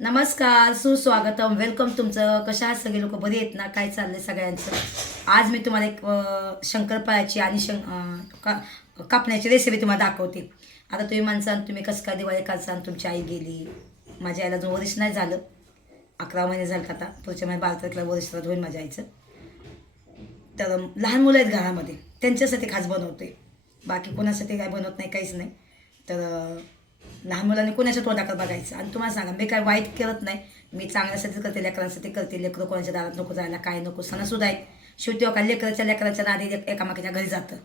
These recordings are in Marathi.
नमस्कार, सुस्वागतम, वेलकम तुमचं. कशा आहात सगळे लोक? बरे आहेत ना? काय चाललंय सगळ्यांचं? आज मी तुम्हाला एक शंकरपाळ्याची आणि कापण्याची रेसिपी तुम्हाला दाखवते. आता तुम्ही म्हणसान तुम्ही कसं काय दिवाळी करसान, तुमची आई गेली. माझ्या आईला अजून वर्ष नाही झालं, 11 महिने झालं आता. पुढच्या महिन्यात 12 तारखेला वर्षाला होईल माझ्या आईचं. तर लहान मुलं आहेत घरामध्ये, त्यांच्यासाठी खास बनवते. बाकी कोणासाठी काय बनवत नाही, काहीच नाही. तर लहान मुलांनी कोणाच्या तोंडाकडे बघायचं. आणि तुम्हाला सांगा, मी काय वाईट करत नाही, मी चांगल्यासाठीच करते, लेकरांसाठी करते. लेकरं कोणाच्या दारात नको जायला, काय नको. सणसुद्धा आहेत शेवटी का लेकराच्या नादी एकामेकाच्या घरी जातं.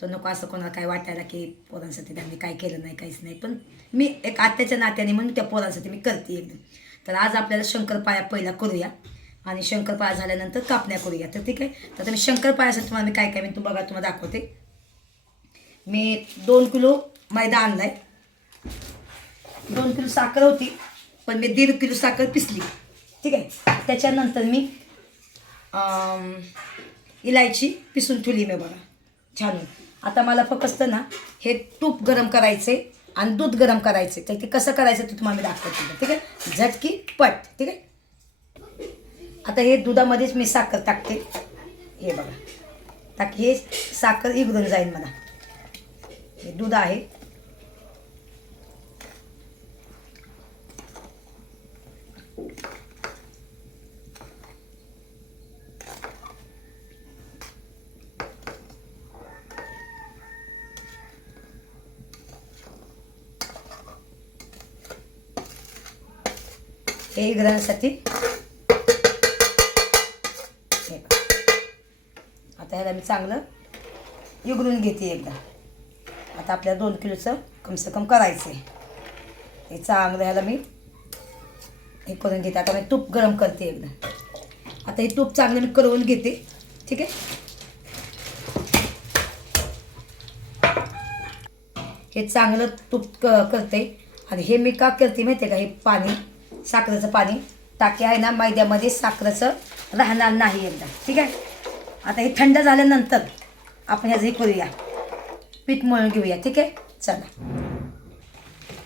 तर नको असं कोणाला काय वाटायला की पोरांसाठी त्यांनी काय केलं नाही, काहीच नाही. पण मी एक आत्याच्या नात्याने म्हणून त्या पोरांसाठी मी करते एकदम. तर आज आपल्याला शंकरपाळ्या पहिला करूया आणि शंकरपाळ्या झाल्यानंतर कापण्या करूया. तर ठीक आहे. तर आता मी शंकरपाळ्यासाठी तुम्हाला मी काय काय मी तुम्हाला दाखवते. मी 2 किलो मैदा आणलाय, 2 किलो साखर होती, पण मी 1.5 किलो साखर पिसली. ठीक आहे. त्याच्यानंतर मी इलायची पिसून ठेवली मी बघा छान. आता मला फक्त ना हे तूप गरम करायचे आणि दूध गरम करायचे. तर ते कसं करायचं ते तुम्हाला मी दाखवते. ठीक आहे. झटकी पट. ठीक आहे. आता हे दुधामध्येच मी साखर टाकते. हे बघा हे साखर इगळून जाईल मला. हे दूध आहे. हे इगळण्यासाठी आता ह्याला मी चांगलं इगळून घेते एकदा. आता आपल्याला 2 किलोचं कमसे कम करायचं आहे. हे चांगलं ह्याला मी हे करून घेते. आता मी तूप गरम करते एकदा. आता हे तूप चांगलं मी करून घेते. ठीक आहे. हे चांगलं तूप करते. आणि हे मी का करते माहिती आहे का? हे पाणी, साखरेचं पाणी टाकी आहे ना, मैद्यामध्ये साखरेचं राहणार नाही एकदा. ठीक आहे. आता हे थंड झाल्यानंतर आपण ह्याचं हे करूया, पीठ मळून घेऊया. ठीक आहे. चला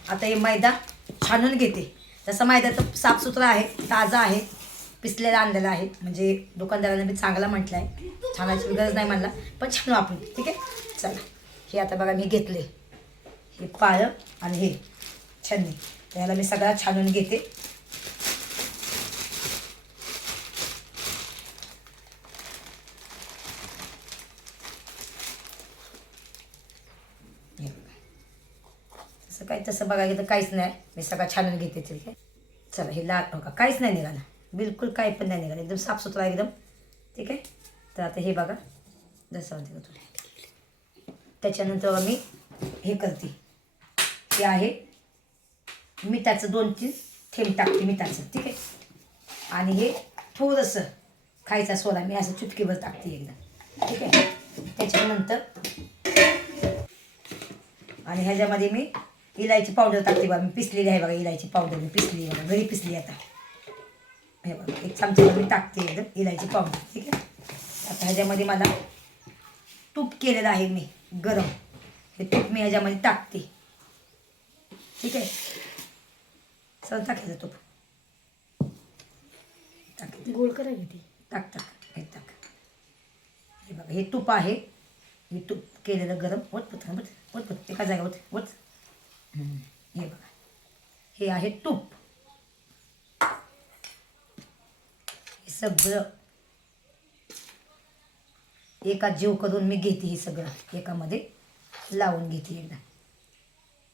आता हे मैदा छानून घेते. तसं मैदा तर साफसुथरा आहे, ताजा आहे, पिसलेला आणलेला आहे. म्हणजे दुकानदाराने मी चांगला म्हटलं आहे, छानाची गरज नाही म्हणला, पण छान आपण. ठीक आहे. चला हे आता बघा मी घेतले हे पाळं आणि हे छन्नी. त्याला मी सगळा छानून घेते. तसं बघायला तर काहीच नाही, मी सगळं छानून घेते. ठीक आहे. चला हे लाल बघा काहीच नाही निघालं, बिलकुल काही पण नाही निघालं, एकदम साफसुथरा एकदम. ठीक आहे. तर आता हे बघा जसं म्हणते का तुला. त्याच्यानंतर मी हे करते, हे आहे मिठाचं 2-3 थेंब टाकते मिठाचं. ठीक आहे. आणि हे थोडंसं खायचा सोडा मी असं चुटकीवर टाकते एकदा. ठीक आहे. त्याच्यानंतर आणि ह्याच्यामध्ये मी इलायची पावडर टाकते बघा. मी पिसलेली आहे बघा इलायची पावडर, मी पिसली बघा, घरी पिसली. आता हे बघा 1 चमचा मी टाकते एकदम इलायची पावडर. ठीक आहे. आता ह्याच्यामध्ये मला तूप केलेलं आहे मी गरम, हे तूप मी ह्याच्यामध्ये टाकते. ठीक आहे. सर टाकायचं तूप, टाक गोल करायची ती. टाक हे टाक. हे बघा हे तूप आहे, हे तूप केलेलं गरम. वत एका जागेवर वत. हे बघा हे आहे तूप. हे सगळं एका जीव करून मी घेते. हे सगळं एकामध्ये लावून घेते एकदा.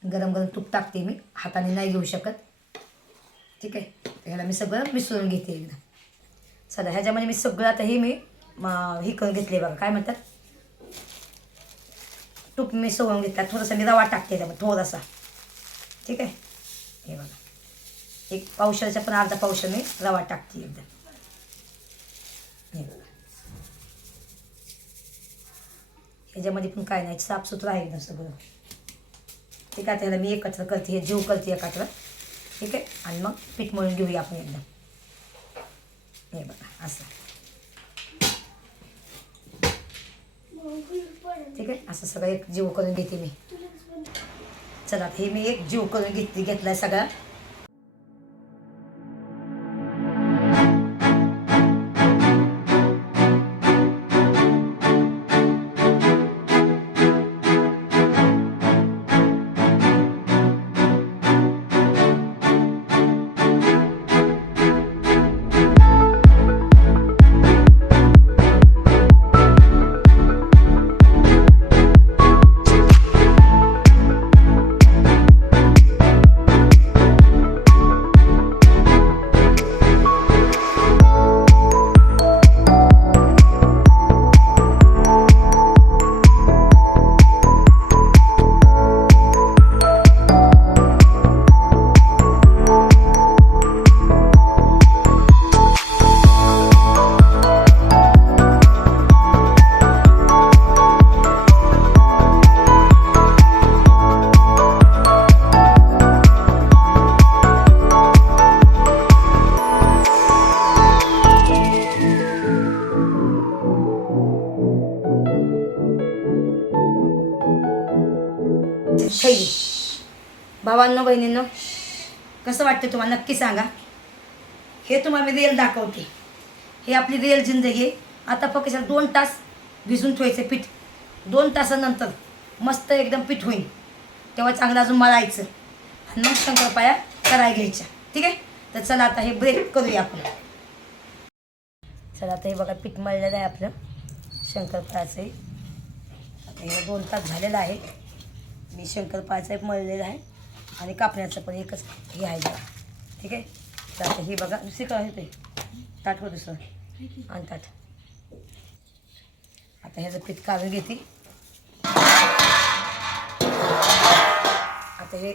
गरम गरम तूप टाकते मी, हाताने नाही घेऊ शकत. ठीक आहे. ह्याला मी सगळं मिसळून घेते एकदा. चला ह्याच्यामध्ये मी सगळं आता हे मी हे करून घेतले बघा, काय म्हणतात, तूप मी सवरून घेतला. थोडासा मी रवा टाकते त्यामध्ये थोडासा. ठीक आहे. हे बघा 1 पावशेरच्या पण अर्धा पावशेर मी रवा टाकते एकदम. हे बघा ह्याच्यामध्ये पण काय नाही, साफसुथरं आहे एकदम सगळं. ठीक आहे. त्याला मी एकत्र करते, हे जीव करते एकत्र. ठीक आहे. आणि मग पीठ मळून घेऊया आपण एकदम. हे बघा असं. ठीक आहे. असं सगळं एक जीव करून घेते मी. चला हे मी एक जीव करून घेतलाय सगळा. भावांनो बहिणींनो, कसं वाटतं तुम्हाला नक्की सांगा. हे तुम्हाला मी रिअल दाखवते. हे आपली रिअल जिंदगी आहे. आता फक्त 2 तास भिजून ठेवायचं पीठ. 2 तासानंतर मस्त एकदम पीठ होईल. तेव्हा चांगलं अजून मळायचं आणि मग शंकरपाळ्या करायला घ्यायच्या. ठीक आहे. तर चला आता हे ब्रेक करूया आपण. चला आता हे बघा पीठ मळलेलं आहे आपलं शंकरपाळ्याचं. आता हे 2 तास झालेलं आहे. मी शंकरपाळ्याचं एक मळलेलं आहे आणि कापण्याचं पण एकच हे आहे बघा. ठीक आहे. तर आता हे बघा दुसरी काय होते ताट हो दुसरं आणि ताट. आता ह्याचं पीठ काढून घेते. आता हे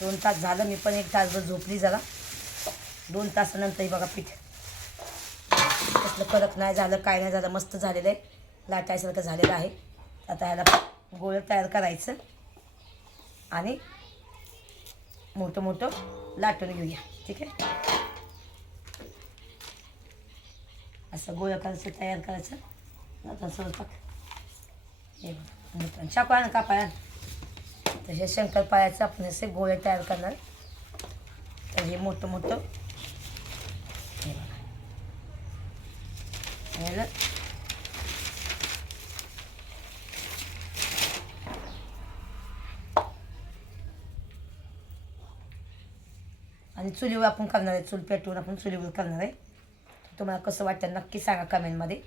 2 तास झालं. मी पण 1 तासभर झोपली जरा. 2 तासानंतर बघा पीठ कसलं कडक नाही झालं, काय नाही झालं, मस्त झालेलं आहे. लाटायसारखं झालेलं आहे. आता ह्याला गोळं तयार करायचं आणि मोठं मोठं लाटून घेऊया. ठीक आहे. असं गोळं करायचं, तयार करायचं. आता स्वयंपाक हे बघा चाकू आण कापाया. तसे शंकरपाळ्याचं आपण असे गोळे तयार करणार. तर हे मोठं मोठं हे बघा ह्याला आणि चुलीवर आपण करणार आहे. चूल पेटवून आपण चुलीवर करणार आहे. तुम्हाला कसं वाटतं नक्की सांगा कमेंटमध्ये.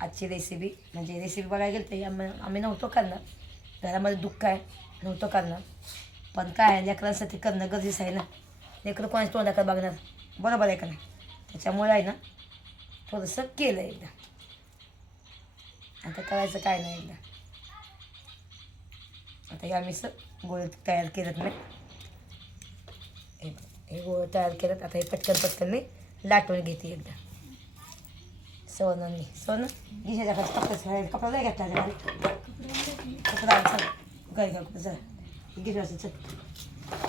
आजची रेसिपी म्हणजे रेसिपी बघायला गेलं तर आम्ही नव्हतो करणार. घरामध्ये दुःख आहे, नव्हतं करणार. पण काय आहे, लेकरांसाठी करणं गरजेचं आहे ना. लेकरं कोणाच्या तोंडाकडे बघणार, बरोबर आहे का नाही. त्याच्यामुळे आहे ना थोडंसं केलं एकदा. आता करायचं काय नाही एकदा. आता हे आम्ही गोळे तयार केलेत मी. हे गोळे तयार केलेत. आता हे पटकन मी लाटून घेते एकदा. सोनांनी सोनं घिशाच्या खाली कपडा नाही घेतला कपडा चल गाई घ्या चला घिशाचं चल.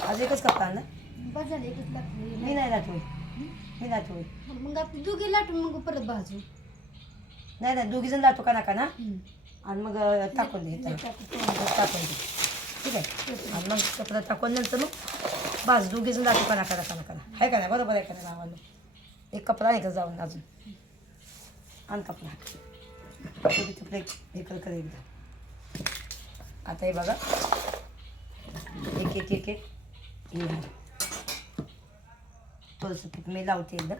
आज एकच कपडा आणला. मी नाही लाटू. मी लाटू मग आपण दोघे लाटून मग परत भाजू. नाही 2 जण लाटू का ना आणि मग टाकून दे टाकून दे. ठीक आहे. आणि मग कपडा टाकून नंतर मग भाज 2 जण लाटू का आहे का नाही, बरोबर आहे का नाही. गावाला एक कपडा आहे का जाऊन अजून आण कपडा कपडे हे कर एकदा. आता हे बघा एक हे थोडंसं पीठ मी लावते एकदा.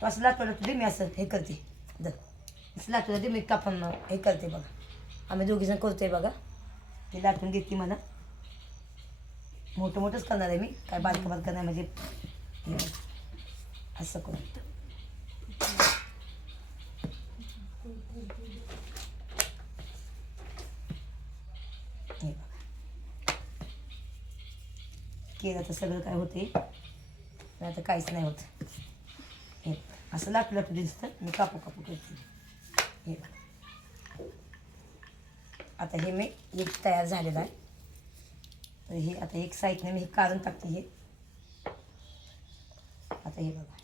तो असं लाटवलं दे मी असं हे करते. असं लाटवलं दे मी कापून हे करते बघा. आम्ही 2 जण करतोय बघा. ते लाटून घेते मला. मोठंच करणार आहे मी, काय बारकं नाही म्हणजे असं करून. हे बघा केलं तर सगळं काय होते नाही तर काहीच नाही होत. हे असं लाटू दिसतं. मी कापू करते. हे बघा आता हे मी एक तयार झालेलं आहे. तर हे आता एक साईडने मी हे काढून टाकते. हे आता हे बघा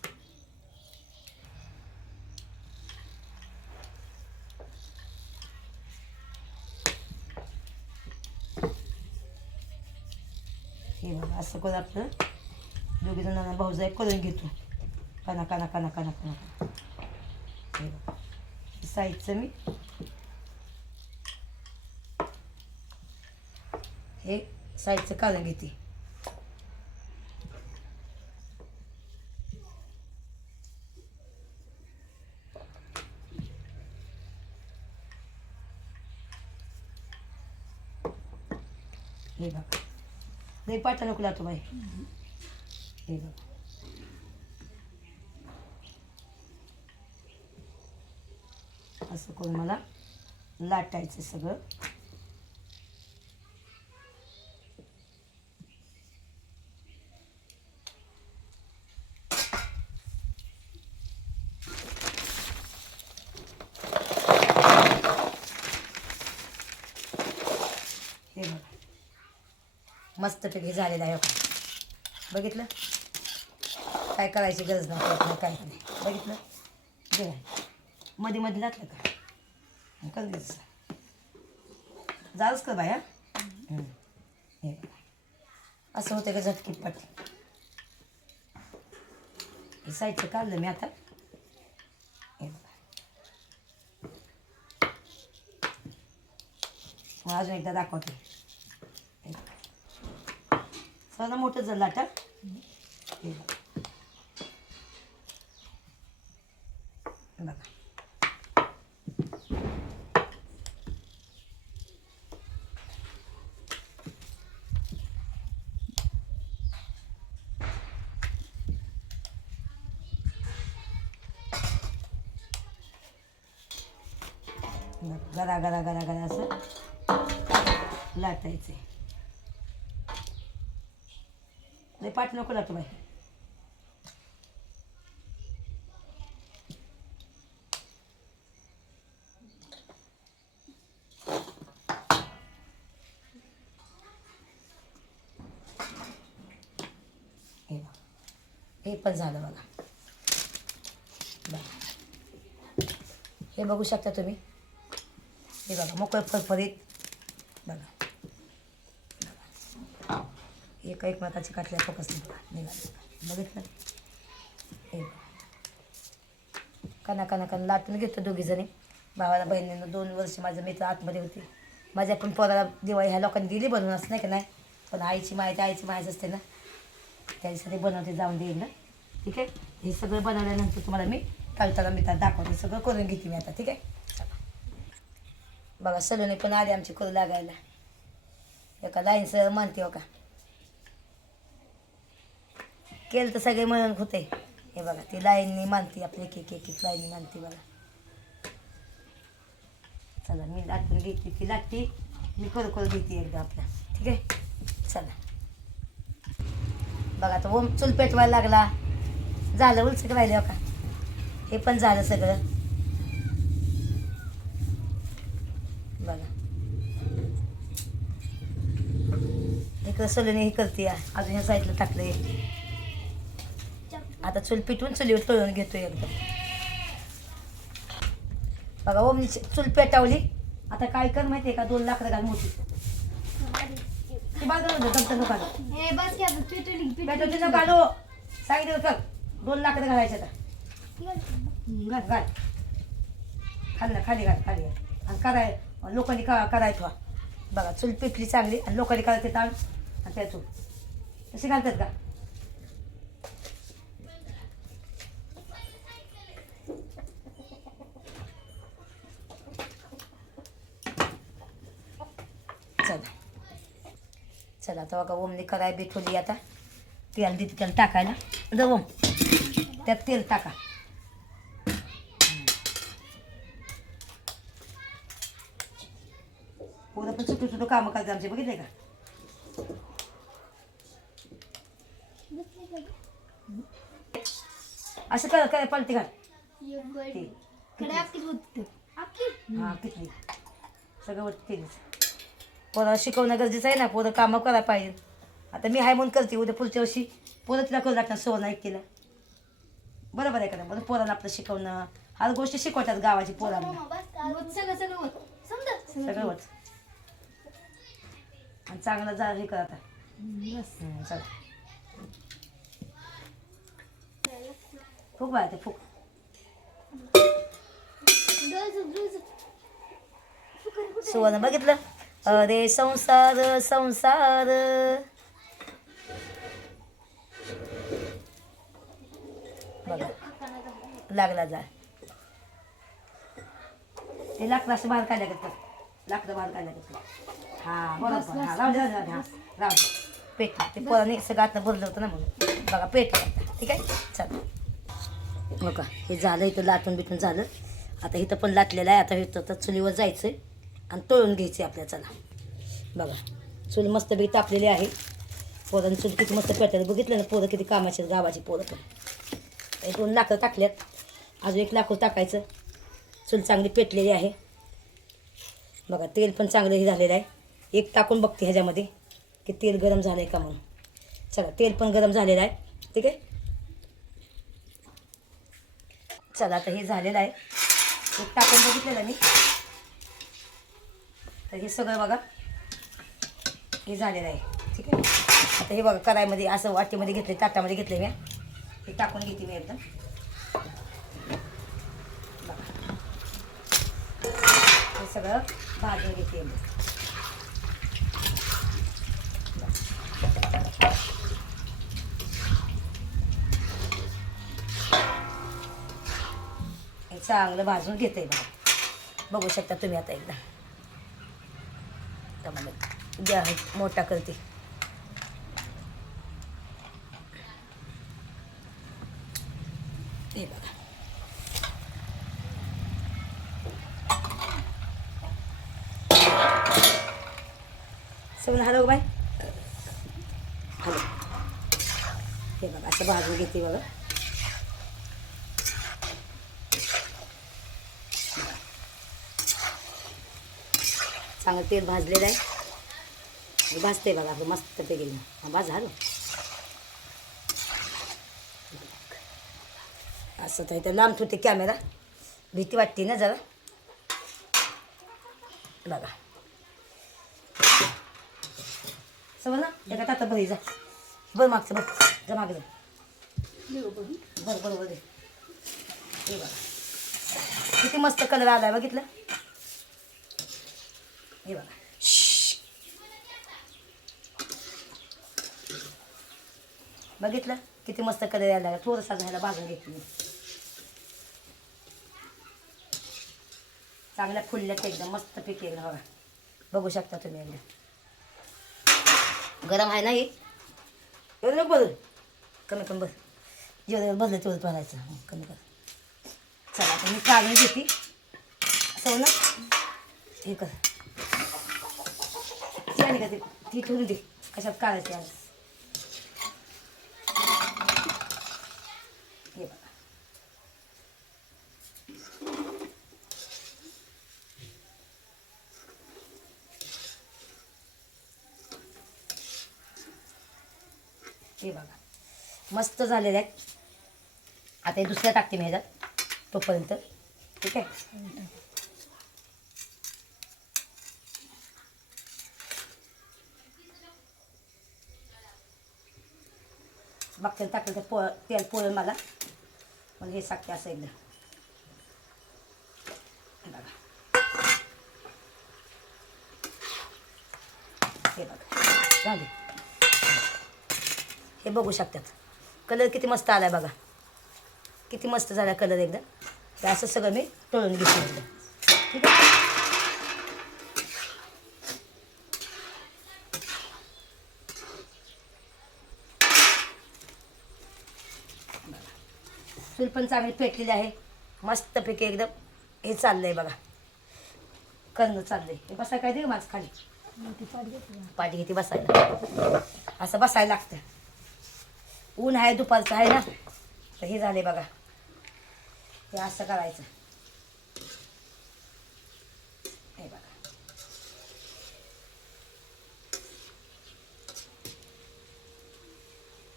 हे बघा असं करून आपलं 2 जणांना भाऊजाई करून घेतो. काना हे बघा साईडचं मी हे साईडचं काढून घेते. हे बघा नाही पाटा नको लाटू बाई. हे बघा असं करून मला लाटायचं सगळं. हे बघा मस्तपैकी झालेलं आहे. बघितलं काय करायची गरज नाही काय नाही. बघितलं जे मध्ये घातलं का कर द्यायचं. जाऊच कर बाया. हे असं होतं का झटकीत पट. हे साईडचं काढलं मी आता. हे बघा. मग अजून एकदा दाखवते. हे बघा. सगळं मोठं झालं आता. हे बघा. बघा. गरा गरा गरा गरा असं लाटायचं. लय पाठ नको लाटू बाई. हे बघा. हे पण झालं बघा. हे बघू शकता तुम्ही. हे बघा मोकळं फरफरीत बघा. एका एकमेकाची काटल्या फोकस निघाले बघितलं. हे कना कना कना लाटून घेतो दोघीजणी. भावाला बहिणीनं 2 वर्ष माझं मित्र आतमध्ये होते. माझ्या पण पोराला दिवाळी ह्या लोकांनी दिली बनवून असं नाही का नाही. पण आईची माहिती असते ना त्याच्यासाठी बनवते जाऊन देईल ना. ठीक आहे. हे सगळं बनवल्यानंतर तुम्हाला मी तळताना मी त्यात दाखवते. सगळं करून घेते मी आता. ठीक आहे. बघा सलोनी पण आली आमची करू लागायला. एका लाईनसह मानते हो का. केलं तर सगळे म्हणून होते. हे बघा ती लाईननी मानते आपली एक एक एक एक लाईननी मानते बघा. चला मी लाटून घेते. ती लाटते मी करू घेते एकदा आपल्या. ठीक आहे. चला बघा आता ओम चूल पेटवायला लागला. झालं उलसक राहिले हो का. हे पण झालं सगळं बघा. इकडं सलोनी हे करते. अजून ह्या साईडला टाकलंय. आता चूल पिटवून चुलीवर तळून घेतोय एकदम. बघा ओमनी चूल पेटावली. आता काय कर माहिती आहे का. 2 लाकडं घाल मोठी. ती बाजूला दमतं नको घालू. पेटवली नको घालू सांगितलं कर. 2 लाकडं घालायचे आता. घाल घाल खाली खाली घाल खाली घाल. आणि लोकांनी करायचं बघा. चूल पिटली चांगली आणि लोकांनी करायचे ताण आणि त्या चूल तशी घालतात का. चला चला आता बघा ओमनी कराय बिठवली. आता तेल देते त्याला टाकायला. ओम त्यात तेल टाका. पोरं पण छोटं छोटं कामं करते आमचे बघितले का. असं कर काय पलटी घाल. हां किती सगळं वरती तेलच. पोरं शिकवणं गरजेचं आहे ना. पोरं कामं करायला पाहिजे. आता मी हाय म्हणून करते. उद्या पुढच्या वर्षी पोरं तिला करू लागतात. सोनं एक केलं बरोबर आहे का नाही. बरं पोरांना आपलं शिकवणं हर गोष्टी शिकवतात गावाची पोरांना. सगळं होत आणि चांगलं जा हे कर आता. चला फुक बाय ते फुक. सुवर्ण बघितलं. अरे संसार संसार बघा लागला जा. ते लाकडं असं बाहेर काढल्या करतात. लाकडं बाहेर काढल्या करतात. हां बरोबर. हां राहू दे हां राहू दे. पेट ते पोराने सगळं आतनं भरलं होतं ना म्हणून बघा पेट. ठीक आहे. चला हो का. हे झालं इथं लाटून बिटून झालं. आता इथं पण लाटलेलं आहे. आता इथं तर चुलीवर जायचं आणि तळून घ्यायचे आपल्या. चला बघा चूल मस्त बी तापलेली आहे. पोरांनी चूल किती मस्त पेटायला बघितलं ना. पोरं किती कामाचे गावाची पोरं पण. 2 लाकडं टाकल्यात. अजून 1 लाकूड टाकायचं. चूल चांगली पेटलेली आहे बघा. तेल पण चांगलं हे झालेलं आहे. एक टाकून बघते ह्याच्यामध्ये की तेल गरम झालं आहे का म्हणून. चला तेल पण गरम झालेलं आहे. ठीक आहे. चला आता हे झालेलं आहे. एक टाकून बघितलेलं मी. तर हे सगळं बघा हे झालेलं आहे. ठीक आहे. आता हे बघा कढाईमध्ये असं वाटीमध्ये घेतले, ताटामध्ये घेतले मी. हे टाकून घेते मी एकदम. बघा हे सगळं भाजून घेते एकदम. हे चांगलं भाजून घेते बघा. बघू शकता तुम्ही आता एकदा. तर मला द्या मोठा करते. हे बघा सगळं हलव बाय हलव. हे बघा असं भाजून घेते बघा. चांगलं तेल भाजलेलं आहे. भाजते बघा आपलं मस्त ते गेलं. हा भाज झालं असं. तर इथं लांब ठेवते कॅमेरा, भीती वाटते ना जरा. बघा समज ना एका ताटात बघ. जा बरं मागचं बघ. जा मागे जा. बरं बरोबर दे. हे बघा किती मस्त कलर आला आहे बघितलं. हे बघा बघितलं किती मस्त कलर यायला लागला. थोडंसा ह्याला भाजून घेतली मी. चांगल्या फुलल्यात एकदम मस्त पिके बघा. बघू शकता तुम्ही एकदम. गरम आहे ना हे. एवढं नको बदल. कमी कमी बस. जेवढं बदल तेवढं बनायचं. कमी कर. चला आता मी काढून घेते असं ना. हे कर नाही का ते ती ठेवून दे. कशात काढायची आज. हे बघा हे बघा मस्त झालेले आहेत. आता हे दुसऱ्या टाकते मी ह्याच्यात तोपर्यंत. ठीक आहे. बघते टाकलं तर तेल पोळेल मला. पण हे साखते असं एकदा. बघा हे बघा झाले. हे बघू शकतात कलर किती मस्त आला आहे बघा. किती मस्त झाला कलर एकदम. हे असं सगळं मी तळून घेते एकदम. ठीक आहे. चूल पण चांगली पेटलेली आहे मस्तपैकी एकदम. हे चाललंय बघा करणं चाललंय. हे बसाय काय दे माझं खाली. पाठी घेते बसायला. असं बसायला लागतं. ऊन आहे दुपारचं आहे ना. तर हे झाले बघा. हे असं करायचं. हे बघा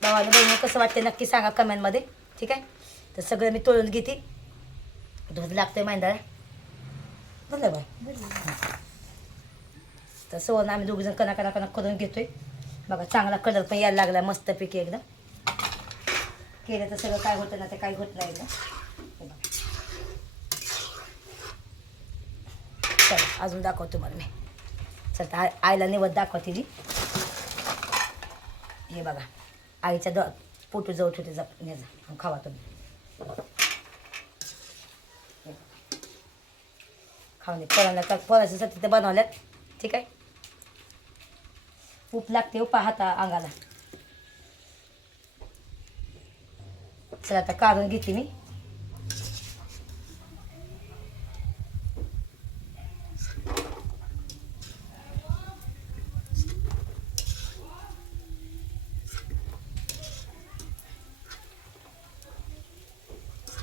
भावाला बहिणी कसं वाटते नक्की सांगा कमेंटमध्ये. ठीक आहे. तर सगळं मी तोळून घेते. दूध लागतंय मैंदाला. बरं बाय. तर सवर्ण आम्ही दोघीजण कणा कणा कणा करून घेतोय बघा. चांगला कलर पण यायला लागला मस्तपैकी एकदम. केलं तर सगळं काय होतं ना ते काही होत नाही एकदम. चला अजून दाखवतो तुम्हाला मी. चल आईला निवड दाखवते ती. हे बघा आईच्या पोटू जवळ ठेवते. जा खावा तुम्ही. खाऊन पोरांना पोराच्यासाठी तर बनवल्यात. ठीक आहे. उप लागते पाहता अंगाला. चला आता काढून घेते मी.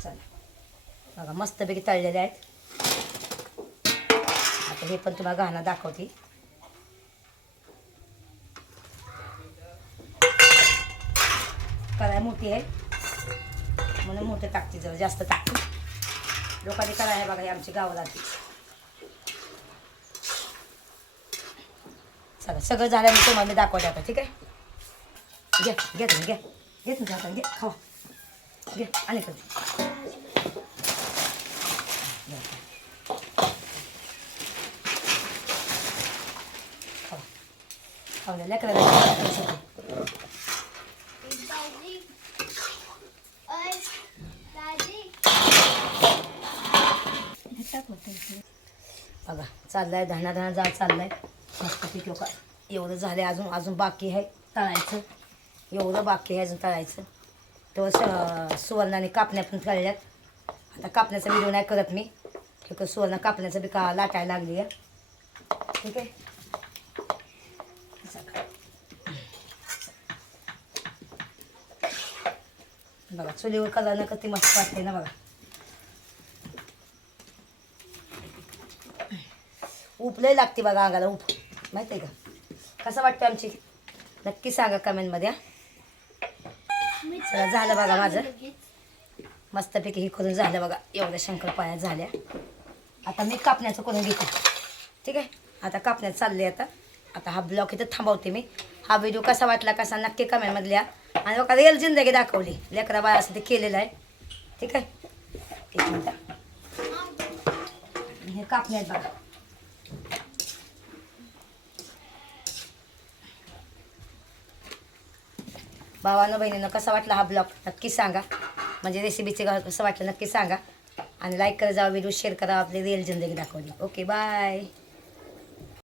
चला बघा मस्तपैकी तळलेले आहेत. आता हे पण तुम्हाला घाणं दाखवते. कढाई मोठी आहे म्हणून मोठं टाकते. जरा जास्त टाकते. लोकांनी कढाई आहे बघा. ही आमची गावाला चला सगळं झालं मी तुम्हाला मी दाखवते आता ठीक आहे. घ्या तुम्ही घ्या तुमच्या हाताने घ्या खावा घ्या आणि करते खावा खावल्या लेकराला बघा चाललाय धणा जाळ चाललाय मस्तपैकी का एवढं झालं अजून बाकी आहे तळायचं एवढं बाकी आहे अजून तळायचं तेव्हा सुवर्णाने कापण्या पण तळल्यात. आता कापण्याचा व्हिडिओ नाही करत मी ठीक सुवर्ण कापण्याचं बी का लाटायला लागली आहे ठीक आहे. बघा चुलीवर कलर किती मस्त वाटते ना बघा. उप लय लागते बघा अंगाला उप माहिती आहे का कसं वाटतं आमची नक्की सांगा कमेंटमध्ये. चला झालं बघा माझं मस्तपैकी हे करून झालं बघा एवढ्या शंकरपाळ्या झाल्या. आता मी कापण्याचं करून घेते ठीक आहे. आता कापण्यात चालले आता हा ब्लॉग इथं थांबवते मी. हा व्हिडिओ कसा वाटला कसा नक्की कमेंटमध्ये लिहा. आणि बघा रिअल जिंदगी दाखवली लेकरा बाळासाठी केलेलं आहे ठीक आहे. एक मिनटं हे कापण्यात बघा भावानं बहिणीनं कसा वाटला हा ब्लॉग नक्की सांगा. म्हणजे रेसिपीचे कसं वाटलं नक्की सांगा. आणि लाईक करा जावा व्हिडिओ शेअर करा आपली रिअल जिंदगी दाखवली. Okay bye.